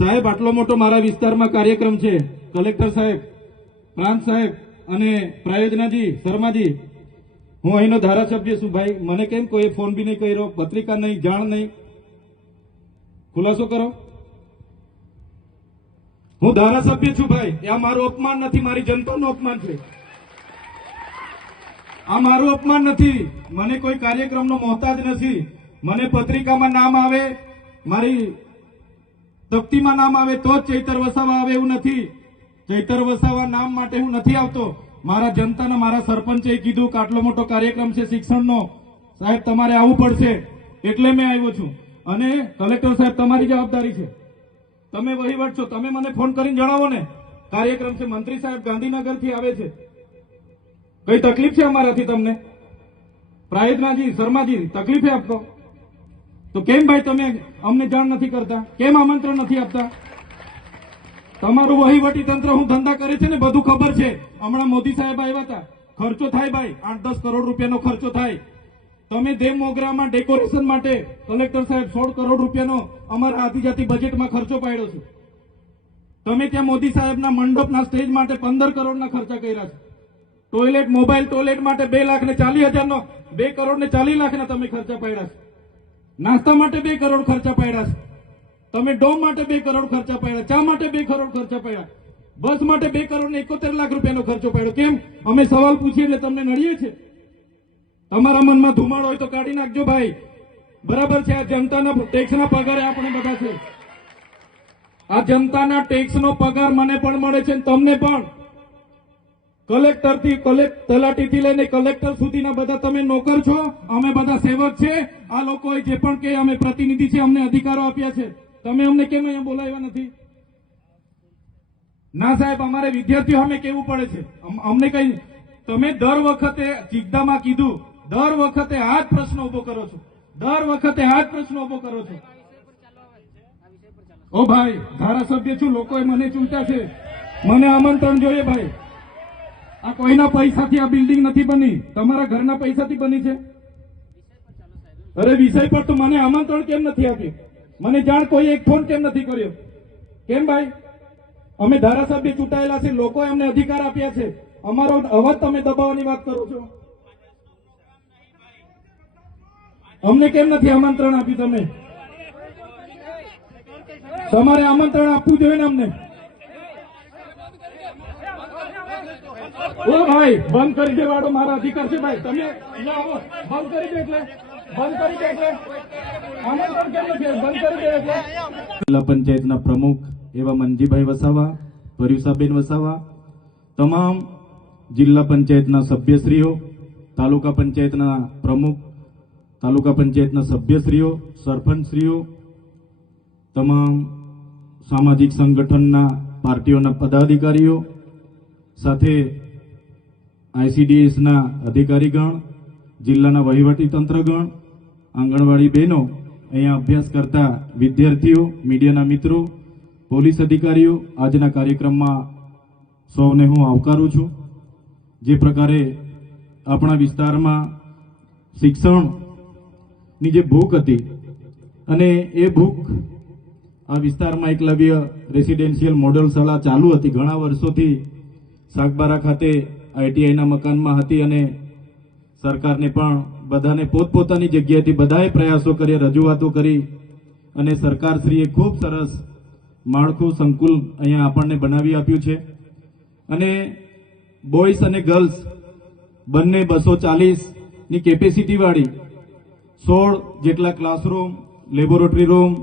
સાહેબ આટલો મોટો મારા વિસ્તારમાં કાર્યક્રમ છે, કલેક્ટર સાહેબ, પ્રાંત સાહેબ અને પ્રાયોજનાજી શર્માજી, હું અહીંનો ધારાસભ્ય છું ભાઈ, મને કેમ કોઈ ફોન બી નહીં કર્યો, પત્રિકા નહીં, જાણ નહીં, ખુલાસો કરો. હું ધારાસભ્ય છું ભાઈ, આ મારું અપમાન નથી, મારી જનતાનું અપમાન છે. આ મારું અપમાન નથી. મને કોઈ કાર્યક્રમનો મોહતાજ નથી. મને પત્રિકામાં નામ આવે, મારી તકતીમાં નામ આવે તો જ ચૈતર વસાવા આવે એવું નથી. ચૈતર વસાવા નામ માટે હું નથી આવતો. મારા જનતાના, મારા સરપંચે કીધું કે આટલો મોટો કાર્યક્રમ છે શિક્ષણનો, સાહેબ તમારે આવવું પડશે, એટલે મેં આવ્યો છું. અને કલેક્ટર સાહેબ તમારી જવાબદારી છે, તમે વહીવટ છો, તમે મને ફોન કરીને જણાવો ને કાર્યક્રમ છે. મંત્રી સાહેબ ગાંધીનગરથી આવે છે, કઈ તકલીફ છે અમારાથી તમને? પ્રાયોજનાજી શર્માજી તકલીફ છે આપતો તો કેમ ભાઈ તમે અમને જાણ નથી કરતા? કેમ આમંત્રણ નથી આપતા? તમારું વહીવટી તંત્ર હું ધંધા કરે છે ને બધું ખબર છે. હમણાં મોદી સાહેબ આવ્યા હતા, ખર્ચો થાય ભાઈ, 8-10 કરોડ રૂપિયાનો ખર્ચો થાય. તમે દેવ મોગરામાં ડેકોરેશન માટે કલેક્ટર સાહેબ 16 કરોડ રૂપિયાનો અમારા આદિજાતિ બજેટમાં ખર્ચો પાડ્યો છે. તમે ત્યાં મોદી સાહેબના મંડપના સ્ટેજ માટે 15 કરોડના ખર્ચા કર્યા છે. ટોયલેટ, મોબાઈલ ટોયલેટ માટે 2,40,000નો 2 કરોડ ને 40 લાખના તમે ખર્ચા પાડ્યા છે. નાસ્તા માટે 2 કરોડ ખર્ચા પાડ્યા છે. તમે ડોમ માટે 2 કરોડ ખર્ચા પાડ્યા, ચા માટે 2 કરોડ ખર્ચા પાડ્યા, બસ માટે 2 કરોડ ને 71 લાખ રૂપિયાનો ખર્ચો પાડ્યો. કેમ? અમે સવાલ પૂછીએ એટલે તમને નડીએ છે? તમારા મનમાં ધુમાડો હોય તો કાઢી નાખજો ભાઈ. બરાબર છે, આ જનતાના ટેક્સના પગારે આપણે બધા છે. આ જનતાના ટેક્સનો પગાર મને પણ મળે છે, તમને પણ. કલેક્ટરથી તલાટીથી લઈને કલેક્ટર સુધીના બધા તમે નોકર છો, અમે બધા સેવક છે. આ લોકોએ જે પણ કે અમે પ્રતિનિધિ છે, અમને અધિકારો આપ્યા છે. તમે અમને કેમ અહીંયા બોલાવ્યા નથી? ના સાહેબ, અમારે વિદ્યાર્થીઓ અમે કેવું પડે છે. અમને કઈ, તમે દર વખતે ચિકદામાં કીધું, દર વખતે આ જ પ્રશ્ન ઉભો કરો છો, દર વખતે આ જ પ્રશ્ન ઉભો કરો છો. ઓ ભાઈ, ધારાસભ્ય છું, લોકોએ મને ચૂંટ્યા છે, મને આમંત્રણ જોઈએ ભાઈ. આ કોઈના પૈસાથી આ બિલ્ડિંગ નથી બની, તમારા ઘરના પૈસાથી બની છે. અરે વિષય પર તો મને આમંત્રણ કેમ નથી આપ્યું? મને જાણ કોઈ એક ફોન કેમ નથી કર્યો? કેમ ભાઈ? અમે ધારાસભ્ય ચૂંટાયેલા છે, લોકોએ અમને અધિકાર આપ્યા છે, અમારો અવાજ તમે દબાવવાની વાત કરો છો. અમને કેમ નથી આમંત્રણ આપ્યું? તમે તમારે આમંત્રણ આપવું જોઈએ ને અમને. ઓ ભાઈ, બંધ કરી દેવાડો, મારા અધિકાર છે ભાઈ. તમે આવો, બંધ કરી દે એટલે આમંત્રણ કેમ નથી? બંધ કરી દે એટલે. જિલ્લા પંચાયતના પ્રમુખ એવા મનજીભાઈ વસાવા, પર્યુષાબેન વસાવા, તમામ જિલ્લા પંચાયતના સભ્યશ્રીઓ, તાલુકા પંચાયતના પ્રમુખ, તાલુકા પંચાયતના સભ્યશ્રીઓ, સરપંચશ્રીઓ, તમામ સામાજિક સંગઠનના પાર્ટીઓના પદાધિકારીઓ, સાથે ICDSના અધિકારીગણ, જિલ્લાના વહીવટી તંત્રગણ, આંગણવાડી બહેનો, અહીંયા અભ્યાસ કરતા વિદ્યાર્થીઓ, મીડિયાના મિત્રો, પોલીસ અધિકારીઓ, આજના કાર્યક્રમમાં સૌને હું આવકારું છું. જે પ્રકારે આપણા વિસ્તારમાં શિક્ષણની જે ભૂખ હતી, અને એ ભૂખ આ વિસ્તારમાં એકલવ્ય રેસિડેન્શિયલ મોડેલ શાળા ચાલુ હતી ઘણા વર્ષોથી, સાગબારા ખાતે ITIના મકાનમાં હતી, અને સરકારને પણ બધાને પોતપોતાની જગ્યાએથી બધાએ પ્રયાસો કર્યા, રજૂઆતો કરી, અને સરકારશ્રીએ ખૂબ સરસ માળખું સંકુલ અહીંયા આપણને બનાવી આપ્યું છે. અને બોયઝ અને ગર્લ્સ બંને 240ની કેપેસિટી વાળી 16 જેટલા ક્લાસરૂમ, લેબોરેટરી રૂમ,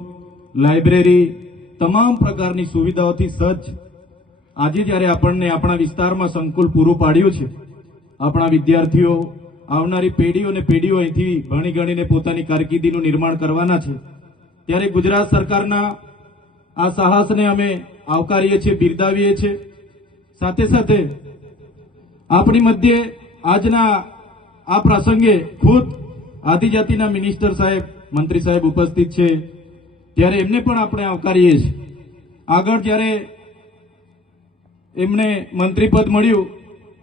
લાઇબ્રેરી, તમામ પ્રકારની સુવિધાઓથી સજ્જ આજે જ્યારે આપણને આપણા વિસ્તારમાં સંકુલ પૂરું પાડ્યું છે, આપણા વિદ્યાર્થીઓ, આવનારી પેઢીઓ અને પેઢીઓ અહીંથી ભણી ગણીને પોતાની કારકિર્દીનું નિર્માણ કરવાના છે, ત્યારે ગુજરાત સરકારના આ સાહસને અમે આવકારીએ છીએ, બિરદાવીએ છીએ. સાથે સાથે આપણી મધ્યે આજના આ પ્રસંગે ખુદ આદિજાતિના મિનિસ્ટર સાહેબ, મંત્રી સાહેબ ઉપસ્થિત છે, ત્યારે એમને પણ આપણે આવકારીએ છીએ. આગળ જ્યારે એમને મંત્રી પદ મળ્યું,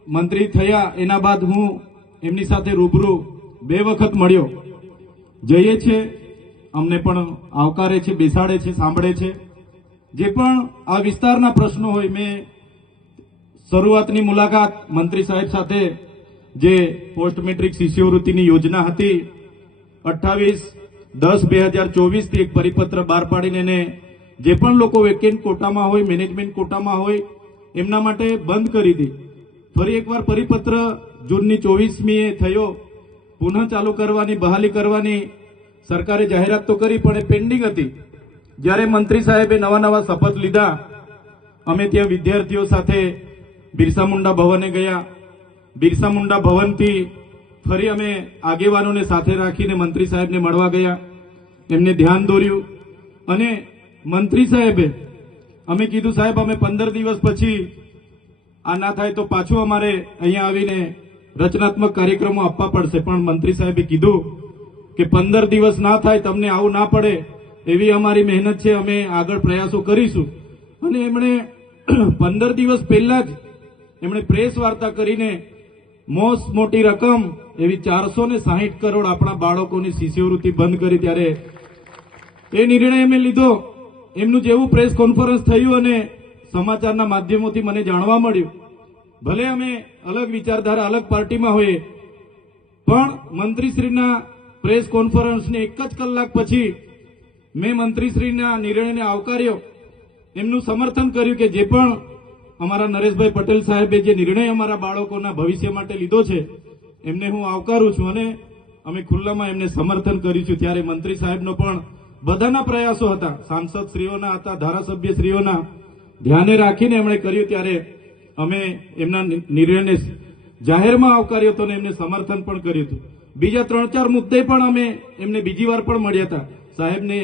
મંત્રી થયા એના બાદ હું એમની સાથે રૂબરૂ 2 વખત મળ્યો. જઈએ છે, અમને પણ આવકારે છે, બેસાડે છે, સાંભળે છે. જે પણ આ વિસ્તારના પ્રશ્નો હોય, મેં શરૂઆતની મુલાકાત મંત્રી સાહેબ સાથે જે પોસ્ટ મેટ્રિક શિષ્યવૃત્તિની યોજના હતી 28/10/2024 થી એક પરિપત્ર બહાર પાડીને એને જે પણ લોકો વેકેન્ટ કોટામાં હોય, મેનેજમેન્ટ કોટામાં હોય, એમના માટે બંધ કરી હતી. ફરી એકવાર પરિપત્ર જૂનની 24મીએ થયો, પુનઃ ચાલુ કરવાની, બહાલી કરવાની સરકારે જાહેરાત તો કરી, પણ એ પેન્ડિંગ હતી. જ્યારે મંત્રી સાહેબે નવા શપથ લીધા, અમે ત્યાં વિદ્યાર્થીઓ સાથે બિરસા મુંડા ભવને ગયા. બિરસા મુંડા ભવનથી ફરી અમે આગેવાનોને સાથે રાખીને મંત્રી સાહેબને મળવા ગયા, એમને ધ્યાન દોર્યું. અને મંત્રી સાહેબે અમે કીધું, સાહેબ અમે 15 દિવસ પછી આ ના થાય તો પાછું અમારે અહીંયા આવીને રચનાત્મક કાર્યક્રમો આપવા પડશે. પણ મંત્રી સાહેબે કીધું કે 15 દિવસ ના થાય, તમને આવું ના પડે એવી અમારી મહેનત છે, અમે આગળ પ્રયાસો કરીશું. અને એમણે 15 દિવસ પહેલા જ એમણે પ્રેસ વાર્તા કરીને મોટી રકમ એવી 460 કરોડ આપણા બાળકોની શિષ્યવૃત્તિ બંધ કરી. ત્યારે એ નિર્ણય અમે લીધો. એમનું જેવું પ્રેસ કોન્ફરન્સ થયું અને સમાચારના માધ્યમોથી મને જાણવા મળ્યું, ભલે અમે અલગ વિચારધારા, અલગ પાર્ટીમાં હોઈએ, પણ મંત્રીશ્રીના પ્રેસ કોન્ફરન્સને 1 જ કલાક પછી મેં મંત્રીશ્રીના નિર્ણયને આવકાર્યો, એમનું સમર્થન કર્યું કે જે પણ અમારા નરેશભાઈ પટેલ સાહેબે જે નિર્ણય અમારા બાળકોના ભવિષ્ય માટે લીધો છે એમને હું આવકારું છું. અને અમે ખુલ્લામાં એમને સમર્થન કરીશું. ત્યારે મંત્રી સાહેબનો પણ બધાના પ્રયાસો હતા, સાંસદ શ્રીઓના હતા, ધારાસભ્ય શ્રીઓના ધ્યાને રાખીને એમણે કર્યું. ત્યારે અમે એમના નિર્ણયને જાહેરમાં આવકાર્યો હતો અને એમને સમર્થન પણ કર્યું હતું. બીજા 3-4 મુદ્દે પણ અમે એમને બીજી વાર પણ મળ્યા હતા. સાહેબને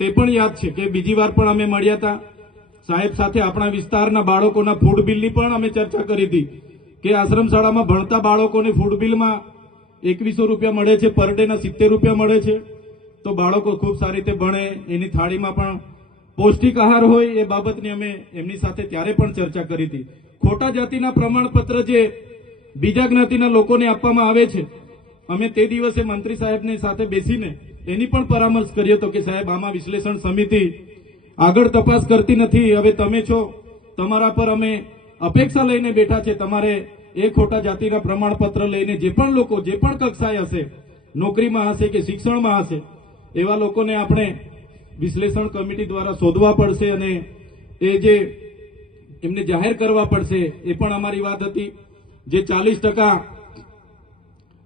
તે પણ યાદ છે કે બીજી વાર પણ અમે મળ્યા હતા. સાહેબ સાથે આપણા વિસ્તારના બાળકોના ફૂડ બિલની પણ અમે ચર્ચા કરી હતી કે આશ્રમ શાળામાં ભણતા બાળકોને ફૂડ બિલમાં 2100 રૂપિયા મળે છે, પર ડેના 70 રૂપિયા મળે છે. તો બાળકો ખૂબ સારી રીતે ભણે, એની થાળીમાં પણ પૌષ્ટિક આહાર હોય, એ બાબતની અમે એમની સાથે ત્યારે પણ ચર્ચા કરી હતી. ખોટા જાતિના પ્રમાણપત્ર જે બીજા જ્ઞાતિના લોકોને આપવામાં આવે છે, અમે તે દિવસે મંત્રી સાહેબની સાથે બેસીને એની પણ પરામર્શ કર્યો હતો કે સાહેબ આમાં વિશ્લેષણ સમિતિ આગળ તપાસ કરતી નથી. હવે તમે છો, તમારા પર અમે અપેક્ષા લઈને બેઠા છે. તમારે એ ખોટા જાતિના પ્રમાણપત્ર લઈને જે પણ લોકો જે પણ કક્ષાએ હશે, નોકરીમાં હશે કે શિક્ષણમાં હશે, એવા લોકોને આપણે વિશ્લેષણ કમિટી દ્વારા શોધવા પડશે અને એ જે એમને જાહેર કરવા પડશે. એ પણ અમારી વાત હતી. જે 40%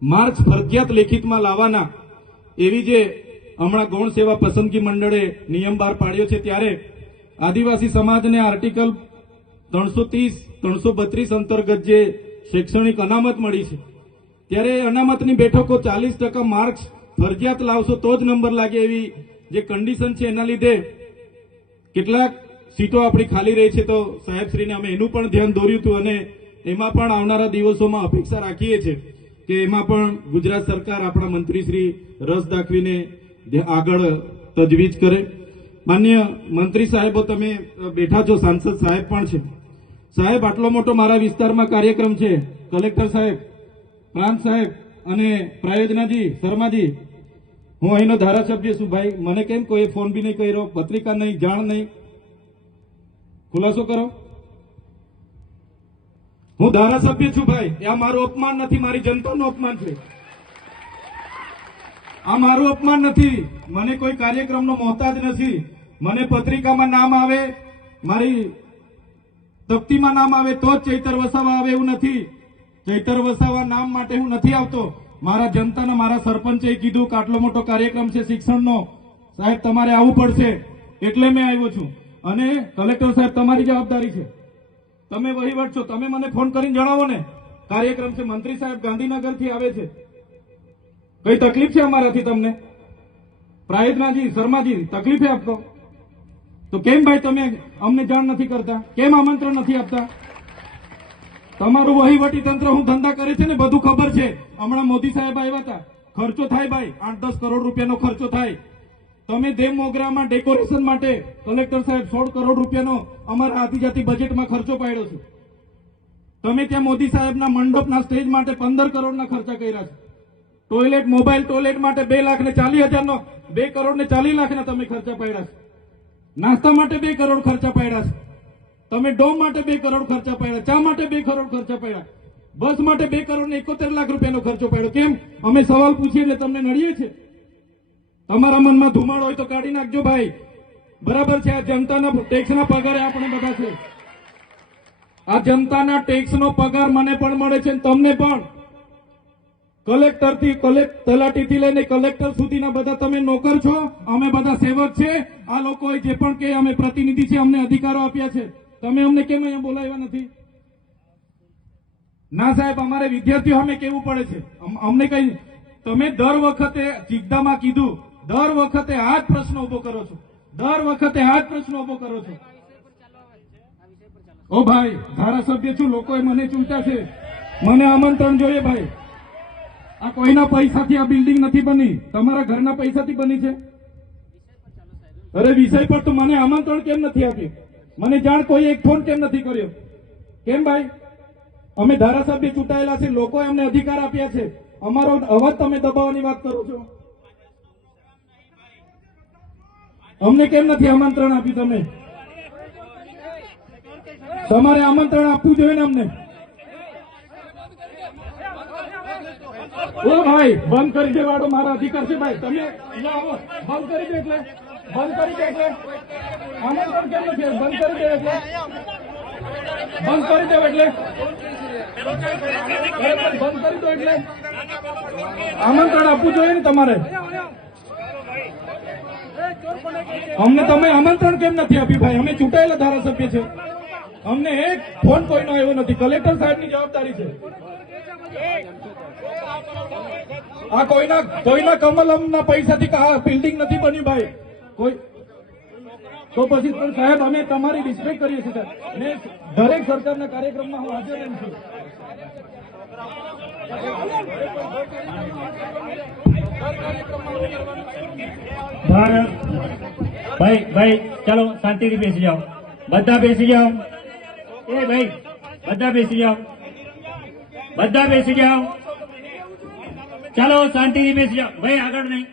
માર્ક્સ ફરજિયાત લેખિતમાં લાવવાના, એવી જે હમણાં ગૌણ સેવા પસંદગી મંડળે નિયમ બહાર પાડ્યો છે, ત્યારે આદિવાસી સમાજને આર્ટિકલ 330-332 અંતર્ગત જે શૈક્ષણિક અનામત મળી છે, ત્યારે અનામતની બેઠકો 40% માર્ક્સ ફરજિયાત લાવશો તો જ નંબર લાગે એવી જે કન્ડિશન છે, એના લીધે કેટલાક સીટો આપણી ખાલી રહી છે. તો સાહેબશ્રીને અમે એનું પણ ધ્યાન દોર્યું હતું અને એમાં પણ આવનારા દિવસોમાં અપેક્ષા રાખીએ છીએ કે એમાં પણ ગુજરાત સરકાર, આપણા મંત્રીશ્રી રસ દાખવીને આગળ તજવીજ કરે. માન્ય મંત્રી સાહેબો, તમે બેઠા છો, સાંસદ સાહેબ પણ છે. સાહેબ, આટલો મોટો મારા વિસ્તારમાં કાર્યક્રમ છે, કલેક્ટર સાહેબ, પ્રાંત સાહેબ અને પ્રાયોજનાજી, શર્માજી, હું અહીંનો ધારાસભ્ય છું. ભાઈ, મને કેમ કોઈ ફોન બી નહીં કર્યો, પત્રિકા નહીં, જાણ નહીં, ખુલાસો કરો. હું ધારાસભ્ય છું ભાઈ, આ મારું અપમાન નથી, મારી જનતાનું અપમાન છે. આ મારું અપમાન નથી. મને કોઈ કાર્યક્રમનો મોહતાજ નથી. મને પત્રિકામાં નામ આવે, મારી તકતીમાં નામ આવે તો જ ચૈતર વસાવા આવે એવું નથી. ચૈતર વસાવા નામ માટે હું નથી આવતો. મારા જનતાના, મારા સરપંચે કીધું કે આટલો મોટો કાર્યક્રમ છે શિક્ષણનો, સાહેબ તમારે આવવું પડશે, એટલે મેં આવ્યો છું. અને કલેક્ટર સાહેબ, તમારી જવાબદારી છે, તમે વહીવટ છો, તમે મને ફોન કરીને જણાવો ને કાર્યક્રમ છે. મંત્રી સાહેબ ગાંધીનગરથી આવે છે, કઈ તકલીફ છે અમારાથી તમને? પ્રાયોજનાજી, શર્માજી, તકલીફ છે આપકો? તો કેમ ભાઈ તમે અમને જાણ નથી કરતા? કેમ આમંત્રણ નથી આપતા? તમારું વહીવટી તંત્ર, હું ધંધા કરે છે ને બધું ખબર છે. હમણાં મોદી સાહેબ આવ્યા હતા, ખર્ચો થાય ભાઈ, 8-10 કરોડ રૂપિયાનો ખર્ચો થાય. તમે દેવ મોગરામાં ડેકોરેશન માટે કલેક્ટર સાહેબ 16 કરોડ રૂપિયાનો અમારા આદિજાતિ બજેટમાં ખર્ચો પાડ્યો છે. તમે ત્યાં મોદી સાહેબના મંડપના સ્ટેજ માટે 15 કરોડના ખર્ચા કર્યા છે. ટોયલેટ, મોબાઈલ ટોયલેટ માટે 2,40,000નો 2 કરોડ ને 40 લાખના તમે ખર્ચા પાડ્યા છે. નાસ્તા માટે 2 કરોડ ખર્ચા પાડ્યા છે. તમે ડોમ માટે 2 કરોડ ખર્ચા પાડ્યા, ચા માટે 2 કરોડ ખર્ચા પાડ્યા, બસ માટે 2 કરોડ ને 71 લાખ રૂપિયાનો ખર્ચો પાડ્યો. કેમ? અમે સવાલ પૂછીએ એટલે તમને નડીએ છે? તમારા મનમાં ધુમાડો હોય તો કાઢી નાખજો ભાઈ. બરાબર છે, આ જનતાના ટેક્સના પગારે આપણે બધા છે. આ જનતાના ટેક્સનો પગાર મને પણ મળે છે, તમને પણ. કલેક્ટરથી તલાટીથી લઈને કલેક્ટર સુધીના બધા તમે નોકર છો, અમે બધા સેવક છે. આ લોકોએ જે પણ કે અમે પ્રતિનિધિ છે, અમને અધિકારો આપ્યા છે. તમે અમને કેમ અહીંયા બોલાવ્યા નથી? ના સાહેબ, અમારે વિદ્યાર્થીઓ અમે કેવું પડે છે. અમને કઈ તમે દર વખતે ચિકદામાં કીધું, દર વખતે આ જ પ્રશ્ન ઉભો કરો છો, દર વખતે આ જ પ્રશ્ન ઉભો કરો છો. ઓ ભાઈ, ધારાસભ્ય છું, લોકોએ મને ચૂંટ્યા છે, મને આમંત્રણ જોઈએ ભાઈ. આ કોઈના પૈસાથી આ બિલ્ડિંગ નથી બની, તમારા ઘરના પૈસાથી બની છે. અરે વિષય પર તો મને આમંત્રણ કેમ નથી આપ્યું? મને જાણ કોઈ એક ફોન કેમ નથી કર્યો? કેમ ભાઈ? અમે ધારાસભ્ય ચૂંટાયેલા છે, લોકોએ અમને અધિકાર આપ્યા છે, અમારો અવાજ તમે દબાવવાની વાત કરો છો. અમને કેમ નથી આમંત્રણ આપ્યું? તમે તમારે આમંત્રણ આપવું જોઈએ ને અમને. ઓ ભાઈ, બંધ કરી દેવાડો, મારા અધિકાર છે ભાઈ. તમે આવો, બંધ કરી દે એટલે આમંત્રણ કેમ નથી? બંધ કરી દે એટલે બંધ કરી દો એટલે આમંત્રણ આપવું જોઈએ ને તમારે. અમને તમે આમંત્રણ કેમ નથી આપ્યું ભાઈ? અમે ચૂંટાયેલા ધારાસભ્ય છે, અમને એક ફોન કોઈનો આવ્યો નથી. કલેક્ટર સાહેબની જવાબદારી છે. આ કોઈના કમલમના પૈસાથી આ બિલ્ડિંગ નથી બની ભાઈ. કોઈ તો પછી પણ સાહેબ, અમે તમારી રિસ્પેક્ટ કરીએ છીએ સાહેબ, ને દરેક સરકારના કાર્યક્રમમાં હું હાજર રહું છું. ભારત ભાઈ ચાલો શાંતિથી બેસી જાઓ, બધા બેસી જાઓ. એ ભાઈ બધા બેસી જાઓ, બધા બેસી જાઓ. ચાલો શાંતિથી બેસી જાઓ ભાઈ, આગળ નહીં.